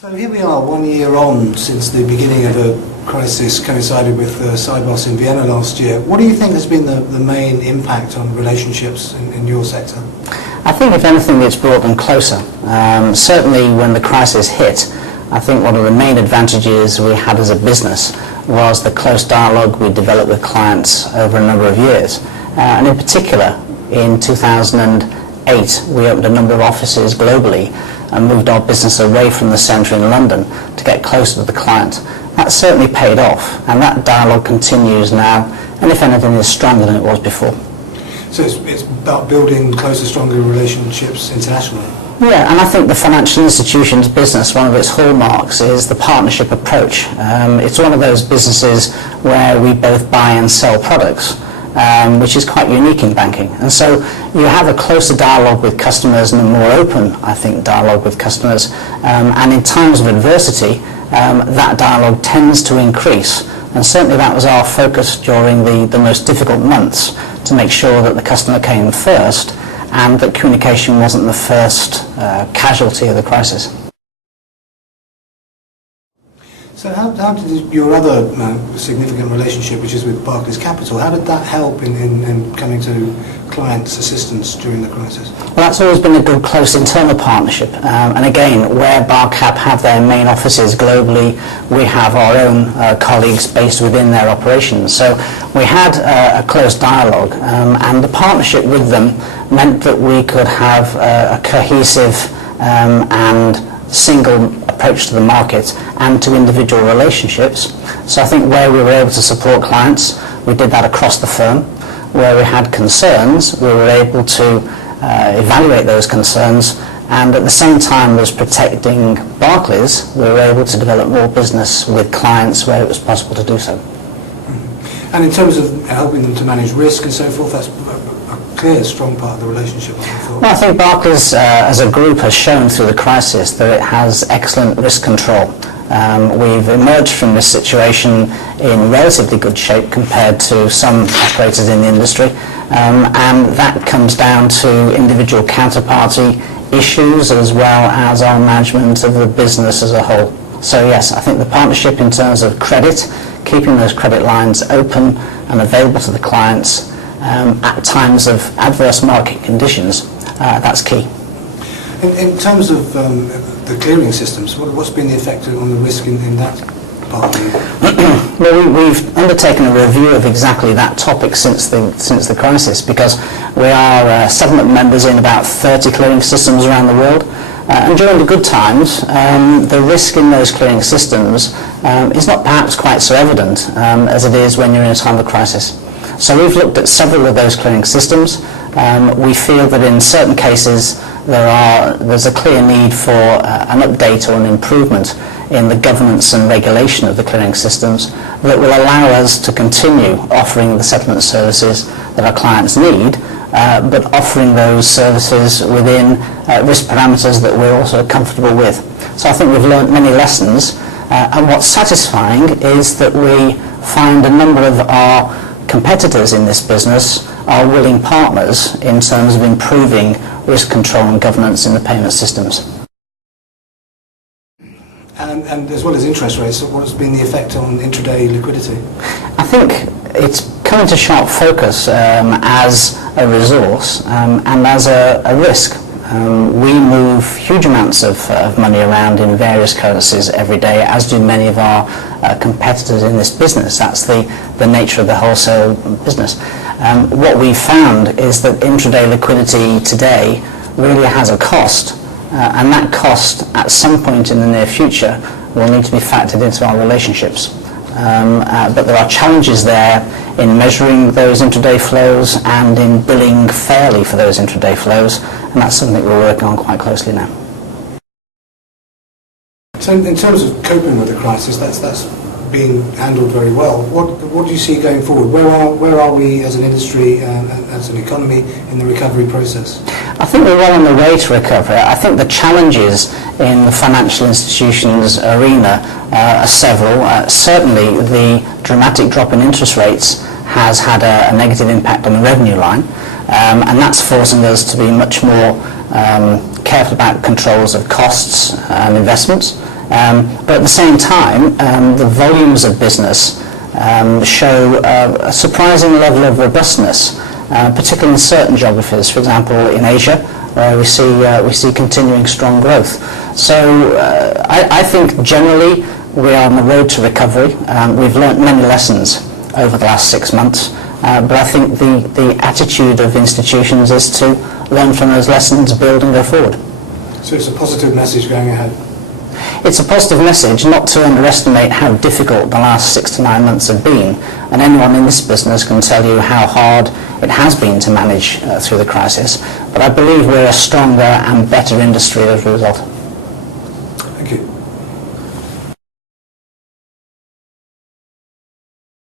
So here we are, 1 year on since the beginning of a crisis coincided with Sibos in Vienna last year. What do you think has been the main impact on relationships in your sector? I think if anything it's brought them closer. Certainly when the crisis hit, I think one of the main advantages we had as a business was the close dialogue we developed with clients over a number of years. And in particular, in 2008, we opened a number of offices globally and moved our business away from the centre in London to get closer to the client. That certainly paid off, and that dialogue continues now, and if anything is stronger than it was before. So it's about building closer, stronger relationships internationally? Yeah, and I think the financial institutions business, one of its hallmarks is the partnership approach. It's one of those businesses where we both buy and sell products, which is quite unique in banking. And so you have a closer dialogue with customers and a more open, I think, dialogue with customers. And in times of adversity, that dialogue tends to increase. And certainly that was our focus during the most difficult months, to make sure that the customer came first and that communication wasn't the first casualty of the crisis. So how did your other significant relationship, which is with Barclays Capital, how did that help in coming to clients' assistance during the crisis? Well, that's always been a good, close internal partnership. And again, where Barcap have their main offices globally, we have our own colleagues based within their operations. So we had a close dialogue, and the partnership with them meant that we could have a cohesive and single approach to the market and to individual relationships. So I think where we were able to support clients, we did that across the firm. Where we had concerns, we were able to evaluate those concerns, and at the same time as protecting Barclays, we were able to develop more business with clients where it was possible to do so. And in terms of helping them to manage risk and so forth, that's a clear, strong part of the relationship, I thought. Well, I think Barclays as a group has shown through the crisis that it has excellent risk control. We've emerged from this situation in relatively good shape compared to some operators in the industry, and that comes down to individual counterparty issues as well as our management of the business as a whole. So yes, I think the partnership in terms of credit, keeping those credit lines open and available to the clients at times of adverse market conditions, that's key. In terms of the clearing systems, what's been the effect on the risk in that part of it? Well, we've undertaken a review of exactly that topic since the crisis, because we are settlement members in about 30 clearing systems around the world. And during the good times, the risk in those clearing systems is not perhaps quite so evident as it is when you're in a time of crisis. So we've looked at several of those clearing systems. We feel that in certain cases there's a clear need for an update or an improvement in the governance and regulation of the clearing systems that will allow us to continue offering the settlement services that our clients need, but offering those services within risk parameters that we're also comfortable with. So I think we've learned many lessons, and what's satisfying is that we find a number of our competitors in this business are willing partners in terms of improving risk control and governance in the payment systems. And as well as interest rates, what's been the effect on intraday liquidity? I think it's come into sharp focus as a resource and as a risk. We move huge amounts of money around in various currencies every day, as do many of our competitors in this business. That's the nature of the wholesale business. What we've found is that intraday liquidity today really has a cost, and that cost at some point in the near future will need to be factored into our relationships. But there are challenges there in measuring those intraday flows and in billing fairly for those intraday flows, and that's something we're working on quite closely now. So in terms of coping with the crisis, that's being handled very well. What do you see going forward? Where are we as an industry and as an economy in the recovery process? I think we're well on the way to recovery. I think the challenges in the financial institutions arena are several. Certainly the dramatic drop in interest rates has had a negative impact on the revenue line, and that's forcing us to be much more careful about controls of costs and investments. But at the same time, the volumes of business show a surprising level of robustness, particularly in certain geographies. For example, in Asia, where we see continuing strong growth. So I think generally we are on the road to recovery. We've learnt many lessons over the last 6 months, but I think the attitude of institutions is to learn from those lessons, build and go forward. So it's a positive message going ahead. It's a positive message, not to underestimate how difficult the last 6 to 9 months have been, and anyone in this business can tell you how hard it has been to manage through the crisis, but I believe we're a stronger and better industry as a result.